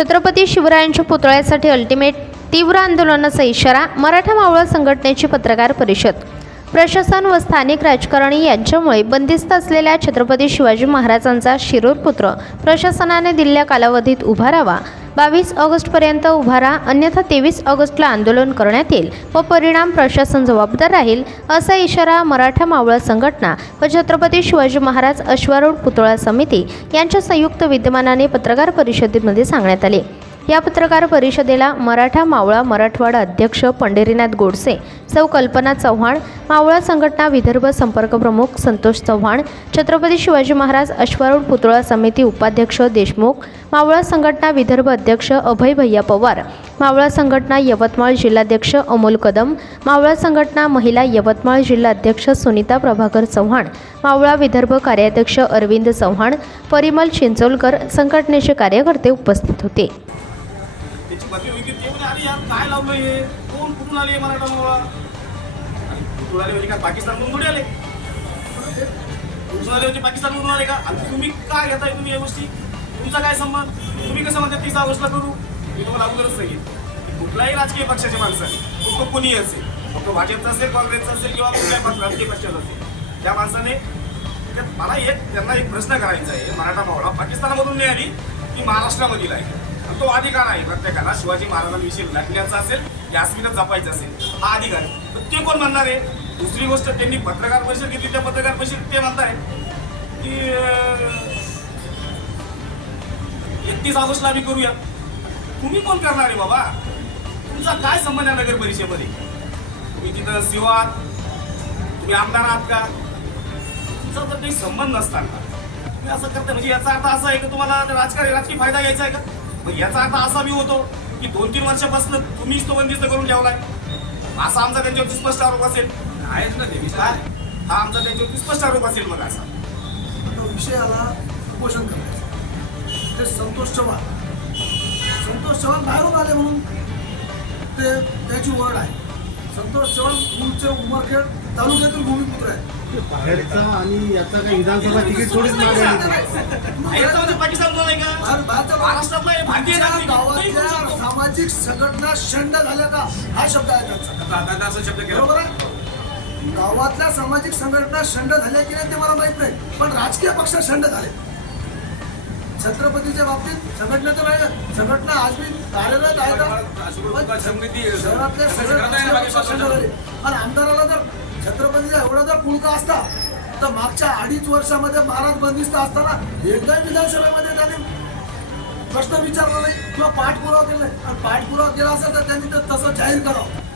छत्रपती शिवरायांच्या पुतळ्यासाठी अल्टिमेट तीव्र आंदोलनाचा इशारा मराठा मावळ संघटनेची पत्रकार परिषद. प्रशासन व स्थानिक राजकारणी यांच्यामुळे बंदिस्त असलेल्या छत्रपती शिवाजी महाराजांचा शिरूर पुत्र प्रशासनाने दिलेल्या कालावधीत उभा बावीस ऑगस्टपर्यंत उभा राहा अन्यथा तेवीस ऑगस्टला आंदोलन करण्यात येईल व परिणाम प्रशासन जबाबदार राहील असा इशारा मराठा मावळ संघटना व छत्रपती शिवाजी महाराज अश्वारूढ पुतळा समिती यांच्या संयुक्त विद्यमानाने पत्रकार परिषदेमध्ये सांगण्यात आले. या पत्रकार परिषदेला मराठा मावळा मराठवाडा अध्यक्ष पंढरीनाथ गोडसे सौ कल्पना चव्हाण मावळा संघटना विदर्भ संपर्क प्रमुख संतोष चव्हाण छत्रपती शिवाजी महाराज अश्वारूढ पुतळा समिती उपाध्यक्ष देशमुख मावळा संघटना विदर्भ अध्यक्ष अभय भैया पवार मावळा संघटना यवतमाळ जिल्हाध्यक्ष अमोल कदम मावळा संघटना महिला यवतमाळ जिल्हा अध्यक्ष सुनीता प्रभाकर चव्हाण मावळा विदर्भ कार्याध्यक्ष अरविंद चव्हाण परिमल चिंचोलकर संघटनेचे कार्यकर्ते उपस्थित होते. बाकी बातमी विकत घे म्हणे अरे यार? काय लावलं हे? कोण कुठून आले मराठा मला आणि कुठून आले म्हणजे काय पाकिस्तानमधून थोडी आले? कुठून आले म्हणजे पाकिस्तानमधून आले का? आणि तुम्ही काय घेताय तुम्ही या गोष्टी? तुमचा काय संबंध? तुम्ही कसं म्हणता तीस ऑगस्टला करू? मी तुम्हाला अगोदरच सांगेन. कुठलाही कुठल्याही राजकीय पक्षाचे माणसं आहे तो कोणीही असेल. मग तो भाजपचा असेल काँग्रेसचा असेल किंवा कुठल्याही राजकीय पक्षाचा असेल. त्या माणसाने मला एक त्यांना एक प्रश्न करायचा आहे. मराठा मावळा पाकिस्तानामधून नाही आली ती महाराष्ट्रामधील आहे. तो अधिकार आहे प्रत्येकाला. शिवाजी महाराजांविषयी लढण्याचा असेल या जपायचं असेल हा अधिकार आहे. तर ते कोण म्हणणार आहे? दुसरी गोष्ट त्यांनी पत्रकार परिषद घेतली त्या पत्रकार परिषद ते म्हणताय की एकतीस ऑगस्टला आम्ही करूया. तुम्ही कोण करणार आहे बाबा? तुमचा काय संबंध आहे नगर परिषदेमध्ये? तुम्ही तिथं सीओ आहात तुम्ही आमदार आहात का? तुमचा तर काही संबंध नसताना. तुम्ही असं करता म्हणजे याचा अर्थ असा आहे का तुम्हाला राजकारणी राजकीय फायदा घ्यायचा आहे का? मग याचा अर्थ असा बी होतो की दोन तीन वर्षापासून तुम्हीच तो बंदिस्त करून ठेवलाय. असा आमचा त्यांच्यावरती स्पष्ट आरोप असेल. आहेच ना ते काय हा आमचा त्यांच्यावरती स्पष्ट आरोप असेल मग असा. तो विषय आला उपोषण करण्याचा ते संतोष चव्हाण. संतोष चव्हाण बाहेरून आले म्हणून ते त्याची ओरड आहे. संतोष चव्हाण मूळचे उमरखेड तालुक्यातील भूमिपुत्र आहे. बाहेरचा आणि याचा काही विधानसभा तिकीट थोडीच आहे. आहे आहे. सामाजिक संघटना शंड झाल्या का हा शब्द आहे त्यांचा. आता आता असा शब्द केला. बरोबर आहे? गावातल्या सामाजिक संघटना शंड झाल्या की नाही ते मला माहीत नाही. पण राजकीय पक्ष शंड झाले. छत्रपतीच्या बाबतीत संघटनेचं नाही संघटना आज मी कार्यरत आहे का समिती शहरातल्या सगळ्या आमदाराला जर छत्रपतीचा एवढा जर पुळका असता तर मागच्या अडीच वर्षामध्ये महाराज बंदिस्त असताना एकदा विधानसभेमध्ये त्यांनी प्रश्न विचारला नाही किंवा पाठपुरावा केला नाही. आणि पाठपुरावा केला असेल तर त्यांनी तर तसं जाहीर करावं.